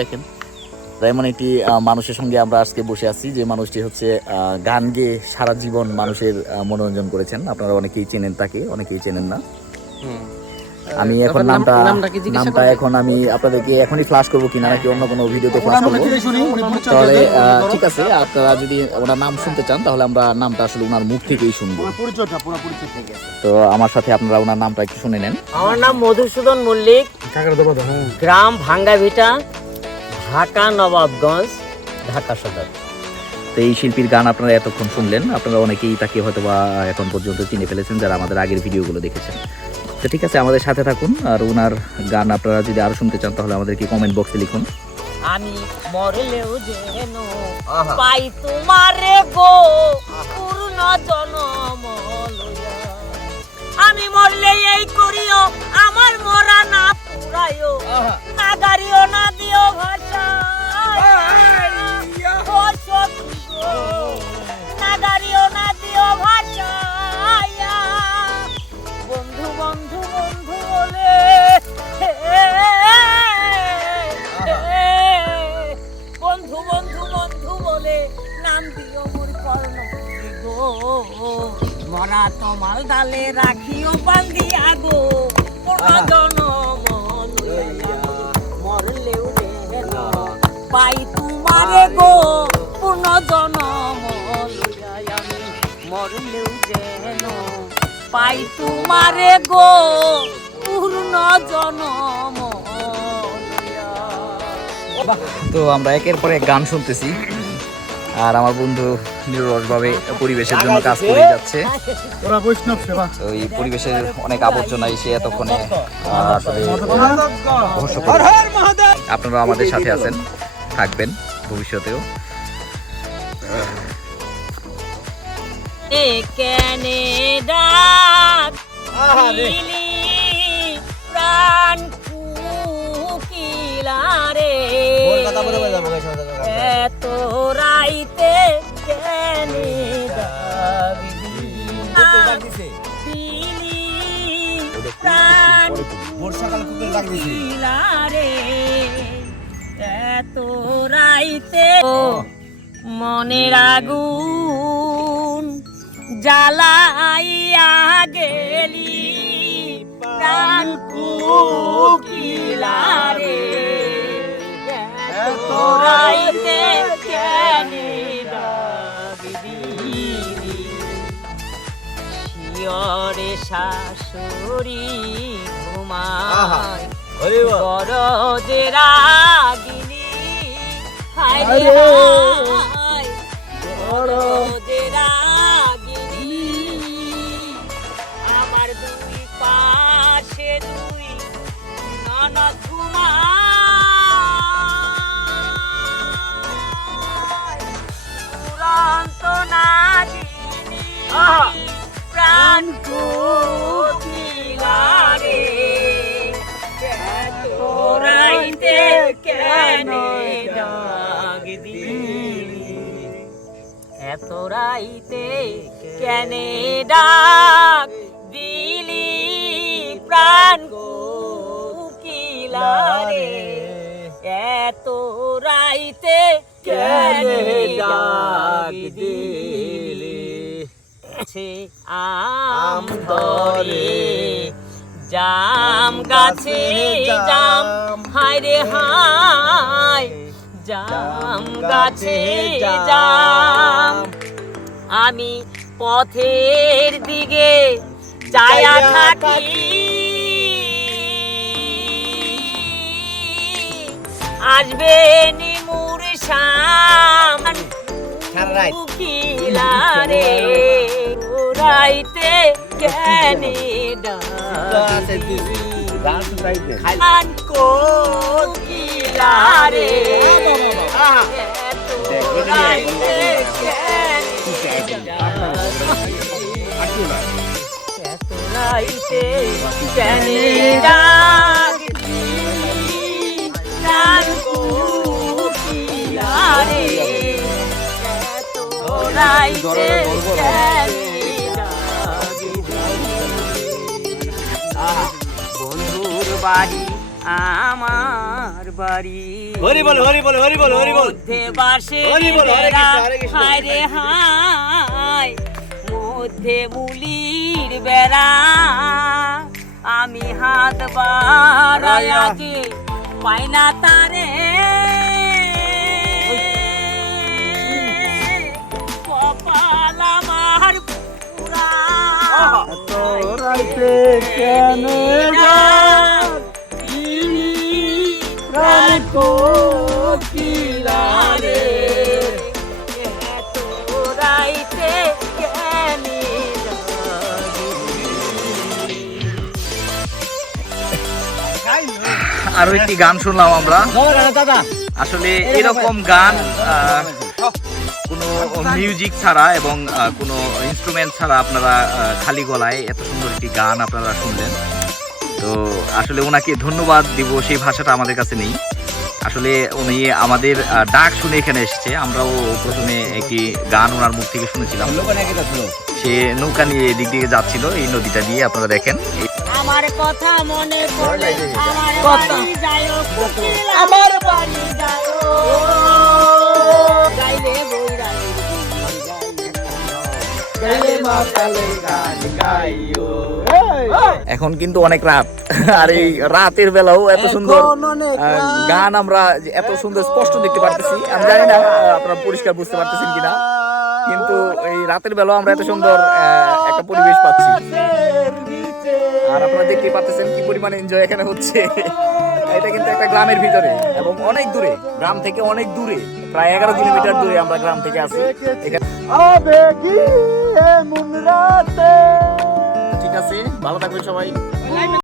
দেখেন এমন একটি মানুষের সঙ্গে আমরা আজকে বসে আছি যে মানুষটি হচ্ছে গান গেয়ে সারা জীবন মানুষের মনোরঞ্জন করেছেন। আপনারা অনেকেই চেনেন তাকে, অনেকেই চেনেন না। আমি এখন নামটা এখন আমি আপনাদেরকে এখনই ফ্ল্যাশ করবো কিনা নাকি অন্য কোনো ভিডিওতে ফ্ল্যাশ করবো, তাহলে ঠিক আছে। আপনারা যদি ওনার নাম শুনতে চান তাহলে আমরা নামটা আসলে ওনার মুখ থেকেই শুনবো। তো আমার সাথে আপনারা ওনার নামটা একটু শুনে নেন। আমার নাম মধুসূদন মল্লিক, গ্রাম ভাঙ্গাভিটা, ঢাকা নবাবগঞ্জ, ঢাকা সদর। তো এই শিল্পীর গান আপনারা এতক্ষণ শুনলেন, আপনারা অনেকেই তাকে হয়তো বা এখন পর্যন্ত চিনে ফেলেছেন যারা আমাদের আগের ভিডিওগুলো দেখেছেন। তো ঠিক আছে, আমাদের সাথে থাকুন। আর ওনার গান আপনারা যদি আরো শুনতে চান তাহলে আমাদেরকে কমেন্ট বক্সে লিখুন। আমি মরলেও যেন পাই তোমারে গো পূর্ণ জনম লইয়া, আমি মরলে এই করিও আমার মরা না পুরাইও, না গাড়িও না দিও ভাষা, না গাড়িও না দিও ভাষা, বন্ধু বন্ধু বন্ধু বলে বন্ধু বন্ধু বন্ধু বলে নাম দিও মোর কর্ণ গো, মরা তোমার ডালে রাখিও বান্ধিয়া গো পূর্ণ জনম লইয়া, মরলেও যেন পাই তোমারে গো পূর্ণ জনম লইয়া, আমি মরলেও যেন পাই তোমারে গো পূর্ণ জনম। তো আমরা একের পর এক গান শুনতেছি আর আমার বন্ধু নিরলসভাবে পরিবেশের জন্য কাজ করে যাচ্ছে। তো এই পরিবেশের অনেক আবর্জনা এসে এতক্ষণে আসলে ধ্বংস করে। আপনারা আমাদের সাথে আছেন, থাকবেন ভবিষ্যতেও। কেনে ডাক দিলি প্রাণ কুকিলারে, এত রাইতে কেনে ডাক দিলি প্রাণ কুকিলারে, এত রাইতে মনের আগুন জ্বালাইয়া গেলি প্রাণ কুকিলারে, এত রাইতে কেনে ডাক দিলি, শিয়রে শাশুড়ি ঘুমায় গরজে রাগিনী, হায় হায় গরজে রাগিনী, আমার দুই পাশে দুই ননদ ঘুমায়, দুরন্ত নাগিনী প্রাণ কুকিলারে, রাইতে কেনে ডাক দিলি, এত রাইতে কেনে ডাক দিলি প্রাণ কুকিলারে, এত রাইতে কেনে ডাক দিলি, আম ধরে জাম গাছে জাম, হায় রে হায় জাম গাছে জাম, আমি পথের দিকে যায়া থাকি, আসবে নিমুর শাম কুকিলারে, রাইতে কেনে ডাক দিলি প্রাণ কুকিলারে, এত রাইতে কেনে ডাক দিলি প্রাণ কুকিলারে, এত রাইতে কেনে ডাক দিলি, বন্ধুর বাড়ি আমার আমার বাড়ি হরি বল হরি বল হরি বল হরি বল মধ্যে বাসে হরি বল, হরে কৃষ্ণ, হরে কৃষ্ণ। হায় রে হায় মধ্যে মুলির বেড়া আমি হাত বাড়াই আগে পাই না তারে কপাল আমার পুরা তোরাইতে কেন প্রাণ কোকিলা রে তোরাইতে কেনে আরো একটি গান শুনলাম আমরা। দাদা আসলে এরকম গান কোনো মিউজিক ছাড়া এবং কোনো ইনস্ট্রুমেন্ট ছাড়া আপনারা খালি গলায় এত সুন্দর একটি গান আপনারা শুনলেন। তো আসলে ওনাকে ধন্যবাদ দিব সেই ভাষাটা আমাদের কাছে নেই। আসলে উনি আমাদের ডাক শুনে এখানে এসেছে। আমরাও প্রথমে একটি গান ওনার মুখ থেকে শুনেছিলাম। সে নৌকা নিয়ে এদিক দিকে যাচ্ছিল এই নদীটা দিয়ে, আপনারা দেখেন। আমার কথা মনে পড়ে আমার কথা। বাড়ি যায়ও কোকিল আমার বাড়ি যায়ও যাইলে এখন কিন্তু অনেক রাত, আর এই রাতের বেলাও এত সুন্দর গান আমরা এত সুন্দর স্পষ্ট দেখতে পারতেছি। আমি জানি না আপনারা পরিষ্কার বুঝতে পারতেছেন কিনা, কিন্তু এই রাতের বেলাও আমরা এত সুন্দর একটা পরিবেশ পাচ্ছি। আর আপনারা দেখতে পাচ্ছেন কি পরিমাণ এনজয় এখানে হচ্ছে। এটা কিন্তু একটা গ্রামের ভিতরে এবং অনেক দূরে, গ্রাম থেকে অনেক দূরে, প্রায় 11 কিলোমিটার দূরে আমরা গ্রাম থেকে আছি এখানে। ঠিক আছে, ভালো থাকবেন সবাই।